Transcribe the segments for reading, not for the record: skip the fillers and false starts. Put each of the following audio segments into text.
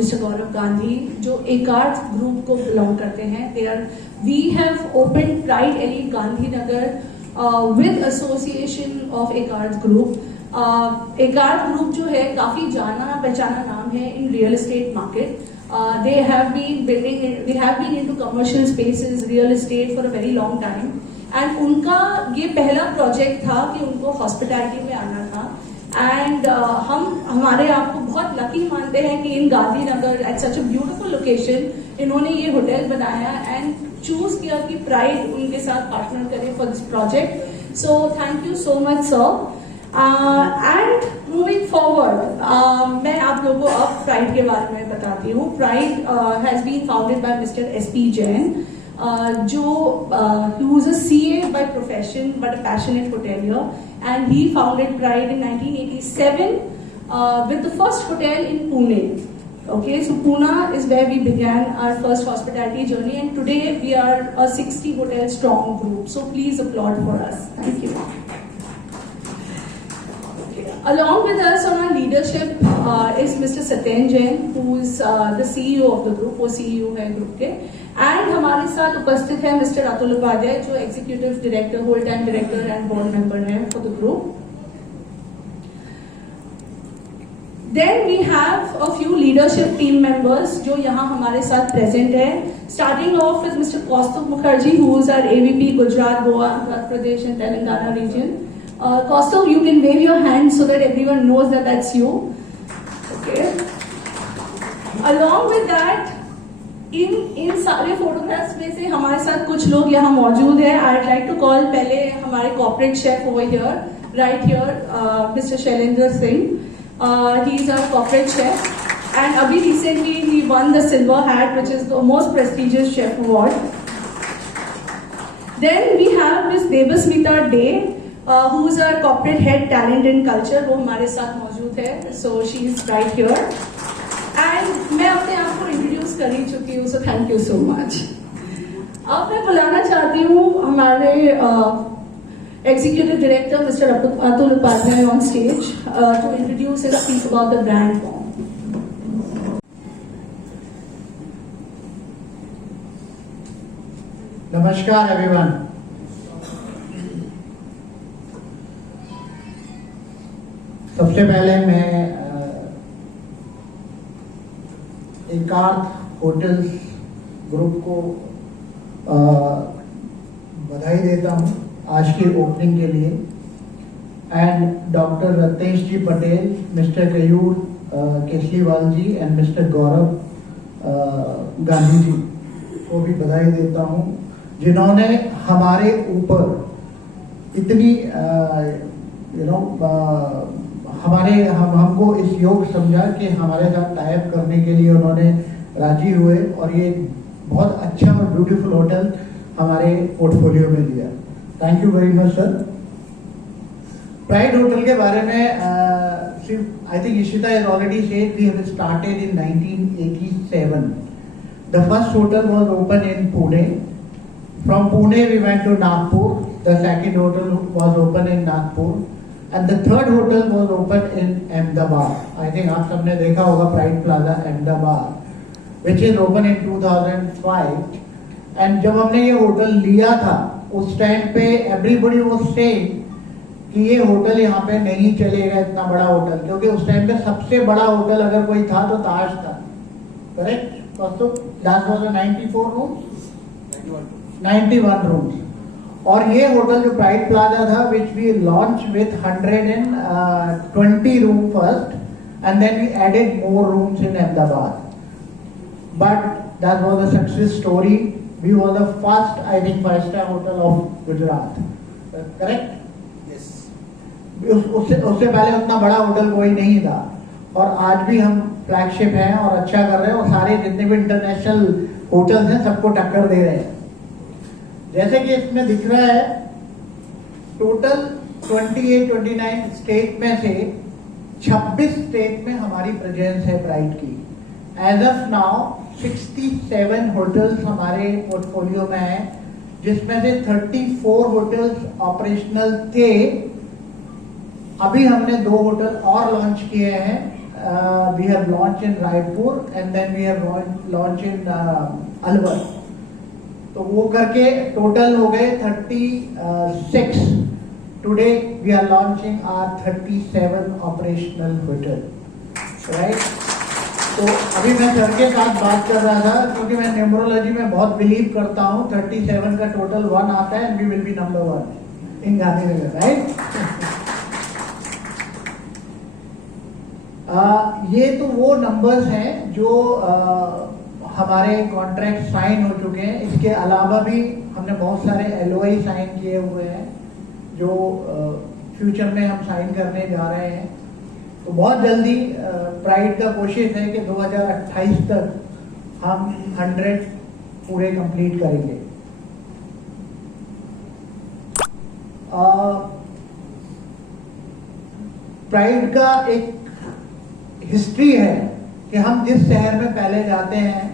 मिस्टर गौरव गांधी जो एकार्थ ग्रुप को बिलोंग करते हैं. We have open Pride Elite Gandhinagar with association of Ekarth group. Ekarth group जो है काफी जाना पहचाना नाम है in real estate market. They have been into commercial spaces, real estate for a very long time. And उनका ये पहला प्रोजेक्ट था कि उनको हॉस्पिटैलिटी में आना था. एंड हम हमारे आप को बहुत लकी मानते हैं कि in Gandhinagar at such a beautiful location इन्होंने ये होटल बनाया एंड चूज किया कि प्राइड उनके साथ पार्टनर करे for this project. So thank you so much sir. And moving forward मैं आप लोगों को अब प्राइड के बारे में बताती हूँ. Pride has been founded by Mr SP Jain जो he was a CA by profession but a passionate hotelier, and he founded Pride in 1987 with the first hotel in Pune. Okay, so Pune is where we began our first hospitality journey, and today we are a 60 hotel strong group. So please applaud for us. Thank you. Along with us on our leadership is Mr. Satyen Jain, who is the CEO of the group. वो CEO है group के. And हमारे साथ उपस्थित है Mr. अतुल उपाध्याय जो Executive Director, Whole Time Director and Board Member है for the group. Then we have a few leadership team members जो यहाँ हमारे साथ present है. Starting off with Mr. Kaustubh Mukherjee, who is our AVP Gujarat, Goa, Andhra Pradesh and Telangana region. Kaustubh, you can wave your hand so that everyone knows that that's you. Okay. Along with that, इन सारे फोटोग्राफ्स में से हमारे साथ कुछ लोग यहाँ मौजूद हैं. I'd like to call पहले हमारे corporate chef over here, right here, Mr. Shailendra Singh. He is our corporate chef, and अभी recently he won the silver hat, which is the most prestigious chef award. Then we have Miss Debasmita Day. Who is our corporate head talent and culture. वो हमारे साथ मौजूद है. So she is right here. And मैं अपने आप को इंट्रोड्यूस कर ही चुकी हूँ. So thank you so much. अब मैं बुलाना चाहती हूँ हमारे executive director Mr Atul Upadhyay on stage to introduce and speak about the brand form. नमस्कार everyone. सबसे पहले मैं एकार्थ होटल्स ग्रुप को बधाई देता हूं आज की ओपनिंग के लिए. And doctor Ratnesh ji Patel, mister Kayur Kesariwal ji and mister Gaurav Gandhi ji को भी बधाई देता हूं जिन्होंने हमारे ऊपर इतनी हमको इस योग समझा कि हमारे साथ टाइप करने के लिए उन्होंने राजी हुए और ये बहुत अच्छा और ब्यूटीफुल होटल हमारे पोर्टफोलियो में दिया. Thank you very much sir. Pride hotel के बारे में सिर्फ I think Ishita has already said we have started in 1987. The first hotel was open in Pune. From Pune we went to Nagpur. The second hotel was open in Nagpur. And the third hotel was opened in Ahmedabad. I think आप सबने देखा होगा Pride Plaza Ahmedabad, which is open in 2005. And जब हमने ये होटल लिया था उस टाइम पे everybody was saying कि ये होटल यहाँ पे नहीं चलेगा इतना बड़ा होटल, क्योंकि उस टाइम पे सबसे बड़ा होटल अगर कोई था तो ताज था. करेक्ट दोस्तों? That was a 94 rooms, 91 rooms. और ये होटल जो प्राइड प्लाजा था which we launch with 120 room first and then we added more rooms in Ahmedabad. But that was a success story. We were the first I think 5-star hotel of Gujarat. Correct? Yes. उससे पहले उतना बड़ा होटल कोई नहीं था और आज भी हम फ्लैगशिप हैं और अच्छा कर रहे हैं और सारे जितने भी इंटरनेशनल होटल्स हैं सबको टक्कर दे रहे हैं. जैसे कि इसमें दिख रहा है टोटल 28-29 स्टेट में से 26 स्टेट में हमारी प्रेजेंस है प्राइड की. एज ऑफ नाउ 67 होटल्स हमारे पोर्टफोलियो में है, जिसमें से 34 होटल्स ऑपरेशनल थे. अभी हमने 2 होटल और लॉन्च किए हैं we have launched in Raipur and then we have launched in Alwar. तो वो करके टोटल हो गए 36. Today we are launching our 37 operational hotel, right? तो अभी मैं सर के साथ बात कर रहा था क्योंकि मैं न्यूमरोलॉजी में बहुत बिलीव करता हूँ. 37 का टोटल 1 आता है and we will be number 1 in गांधीनगर, right? ये तो वो नंबर्स हैं जो हमारे कॉन्ट्रैक्ट साइन हो चुके हैं. इसके अलावा भी हमने बहुत सारे LOI साइन किए हुए हैं जो फ्यूचर में हम साइन करने जा रहे हैं. तो बहुत जल्दी प्राइड का कोशिश है कि 2028 तक हम 100 पूरे कंप्लीट करेंगे. प्राइड का एक हिस्ट्री है कि हम जिस शहर में पहले जाते हैं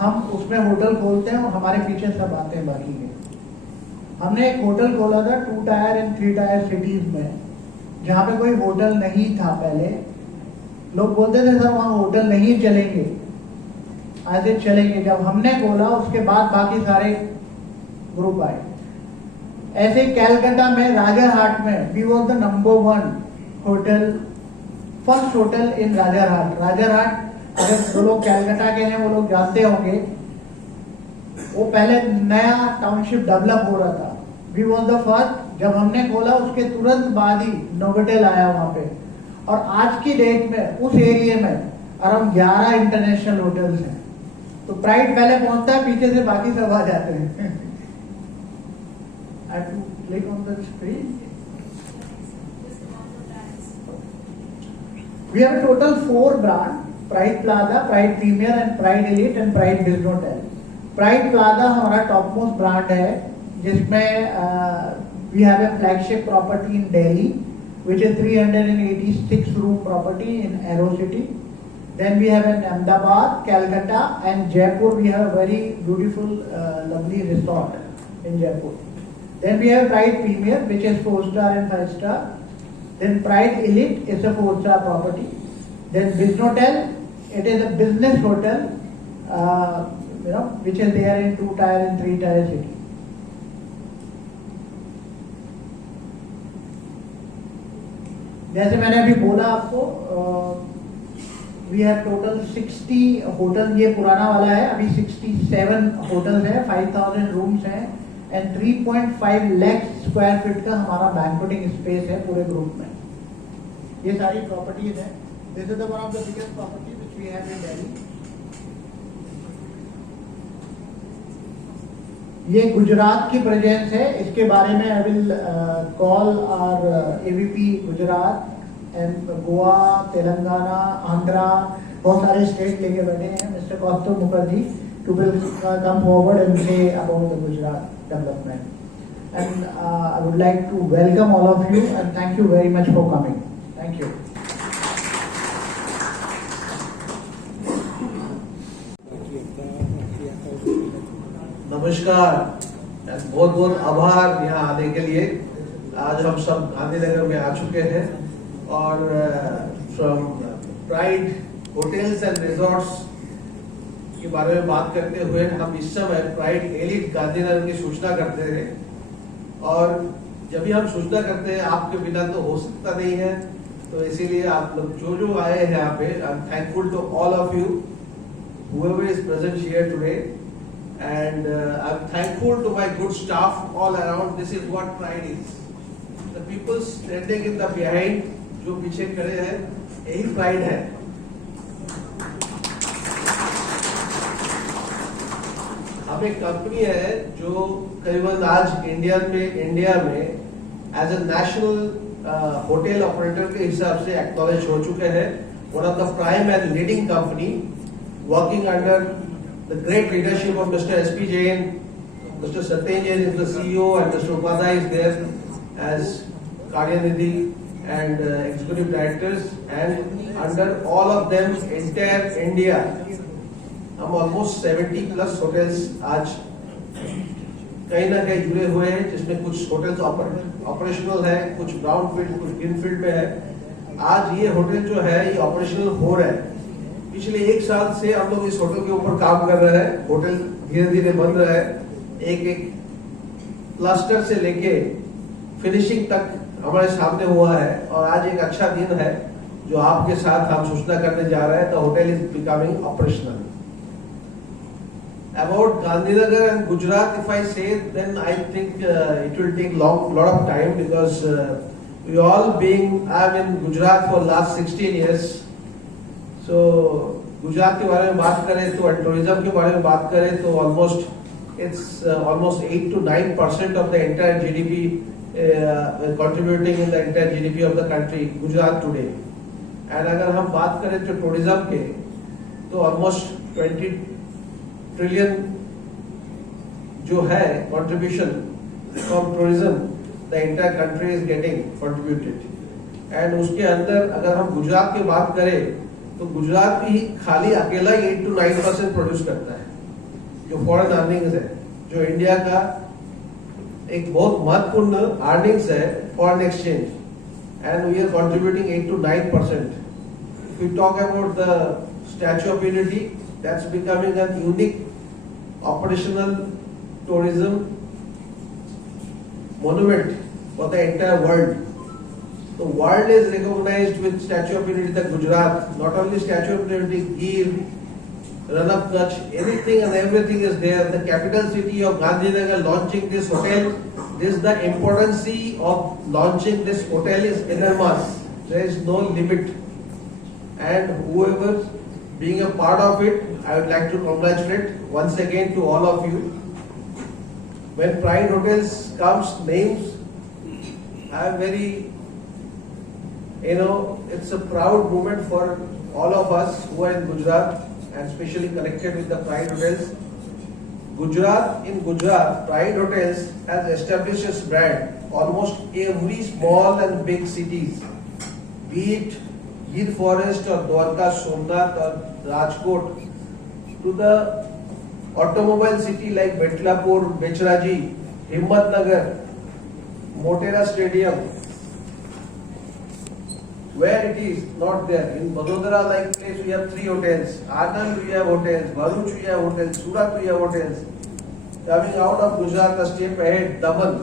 हम उसमें होटल खोलते हैं और हमारे पीछे सब आते हैं बाकी के. हमने एक होटल खोला था 2 टायर एंड 3 टायर सिटीज में जहाँ पे कोई होटल नहीं था. पहले लोग बोलते थे सर वहाँ होटल नहीं चलेंगे, ऐसे चलेंगे. जब हमने खोला उसके बाद बाकी सारे ग्रुप आए. ऐसे कैलकाटा में राजारहाट में we was the number 1 hotel, first hotel in Rajarhat. Rajarhat अगर जो लोग कैलकाटा के हैं वो लोग जानते होंगे, वो पहले नया टाउनशिप डेवलप हो रहा था. We was the first. जब हमने खोला उसके तुरंत बाद ही नोवोटेल आया वहां पे. और आज की डेट में उस एरिया में अराउंड 11 इंटरनेशनल होटल्स हैं. तो प्राइड पहले पहुंचता है, पीछे से बाकी सब आ जाते हैं. I have to click on the screen. We have a total 4 brands: Pride Plaza, Pride Premier and Pride Elite and Pride Bisnotel. Pride Plaza हमारा टॉप मोस्ट ब्रांड है जिसमें we have a flagship property in Delhi which is 386 room property in Aero City. Then we have in Ahmedabad, Calcutta and Jaipur. We have a very beautiful lovely resort in Jaipur. Then we have Pride Premier which is 4-star and 5-star. Then Pride Elite is a 4-star property. Then Bisnotel, it is a business hotel, which is there in 2 tier and 3 tier city. जैसे मैंने अभी बोला आपको, we have total 60 होटल. ये पुराना वाला है. अभी 67 होटल्स है, 5000 रूम्स हैं एंड 3.5 लाख स्क्वायर फीट का हमारा बैंक्वेटिंग स्पेस है पूरे ग्रुप में. ये सारी प्रॉपर्टीज है. This is the one of the biggest property which we have in Delhi. ये गुजरात की प्रेजेंस है. इसके बारे में I will call our AVP Gujarat and Goa, Telangana, Andhra, बहुत सारे स्टेट लेके बैठे हैं. Mr Kaustubh Mukherjee to will come forward and say about the Gujarat development. And I would like to welcome all of you and thank you very much for coming. Thank you. नमस्कार, बहुत बहुत आभार यहाँ आने के लिए. आज हम सब गांधीनगर में आ चुके हैं और from pride hotels and resorts के बारे में बात करते हुए हम इस समय प्राइड एलिट गांधीनगर की सूचना करते हैं. और जब भी हम सूचना करते हैं आपके बिना तो हो सकता नहीं है, तो इसीलिए आप लोग जो जो आए हैं यहाँ पे, I am thankful to all of you whoever is present here today, and I'm thankful to my good staff all around. This is what pride is. The people standing in the behind, जो पीछे खड़े हैं, यही प्राइड है. हम एक कंपनी है जो करीबन आज इंडिया में as a national hotel operator के हिसाब से एक्नॉलेज हो चुके हैं. One of the prime and leading company working under the great leadership of Mr. S.P. Jain, Mr. Satyen Jain is the CEO, and Mr. Upadhyay is there as Karyanidhi and executive directors, and under all of them, entire India, हम almost 70 plus hotels आज कहीं ना कहीं जुड़े हुए हैं, जिसमें कुछ hotels ऑपरेशनल है, कुछ ब्राउन फील्ड, कुछ ग्रीन फील्ड में है. आज ये होटल जो है ये ऑपरेशनल हो रहा है। पिछले 1 साल से हम लोग इस होटल के ऊपर काम कर रहे हैं। होटल धीरे धीरे बन रहा है, एक एक क्लस्टर से लेके फिनिशिंग तक हमारे सामने हुआ है। और आज एक अच्छा दिन है जो आपके साथ हम सूचना करने जा रहे हैं। The hotel is becoming operational. About Gandhinagar and Gujarat, if I say, then I think it will take lot of time, because we all I'm in Gujarat for last 16 years. So Gujarat के बारे में बात करें तो टूरिज्म के बारे में बात करें तो it's almost 8 to 9% of the entire GDP contributing in the entire GDP of the country, Gujarat today. And अगर हम बात करें तो टूरिज्म के तो almost 20 ट्रिलियन जो है contribution from tourism the entire country is getting contributed. And उसके अंदर अगर हम गुजरात की बात करें तो गुजरात भी खाली अकेला 8 to 9% प्रोड्यूस करता है जो फॉरेन अर्निंग्स है, जो इंडिया का एक बहुत महत्वपूर्ण अर्निंग्स है foreign exchange, and we are contributing 8 to 9%. If we talk about the Statue of Unity, that's becoming a unique operational tourism monument for the entire world. The world is recognized with Statue of Unity, the Gujarat. Not only Statue of Unity, Gir, Ran of Kutch, anything and everything is there. The capital city of Gandhinagar launching this hotel. This the importance of launching this hotel is enormous. There is no limit, and whoever being a part of it, I would like to congratulate once again to all of you. When Pride Hotels comes names, I am very, it's a proud moment for all of us who are in Gujarat and especially connected with the Pride Hotels. In Gujarat, Pride Hotels has established its brand almost every small and big cities, be it Gir Forest or Dwarka, Somnath or Rajkot, to the automobile city like Betlapur, Bechraji, Himmatnagar, Motera Stadium, where it is not there. In Vadodara like place we have 3 hotels, Anand we have hotels, Bharuch we have hotels, Surat we have hotels. Coming out of Gujarat, a step ahead, Daman,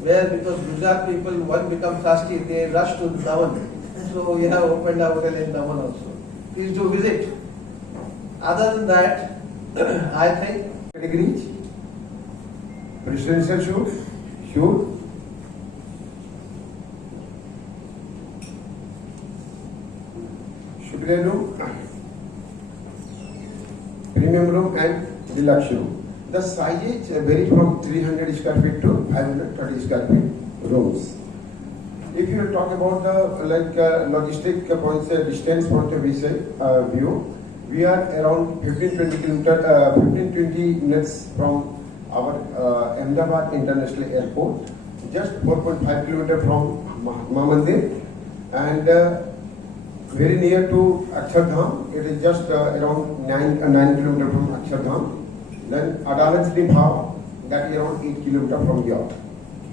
where because Gujarat people, one become thirsty, they rush to Daman. So we have opened a hotel in Daman also. Please do visit. Other than that, I think categories, presidential shoot, shooting room, premium room and deluxe room. The sizes vary from 300 square feet to 530 square feet rooms. If you talk about the logistic points, distance point of view, we are around 15-20 minutes from our Ahmedabad International Airport, just 4.5 kilometers from Mahatma Mandir, and very near to Akshardham. It is just around 9 kilometers from Akshardham. Then Adalat Bhav, that is around 8 kilometers from here.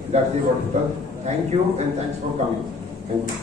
That's the hospital. Thank you and thanks for coming. Thank you.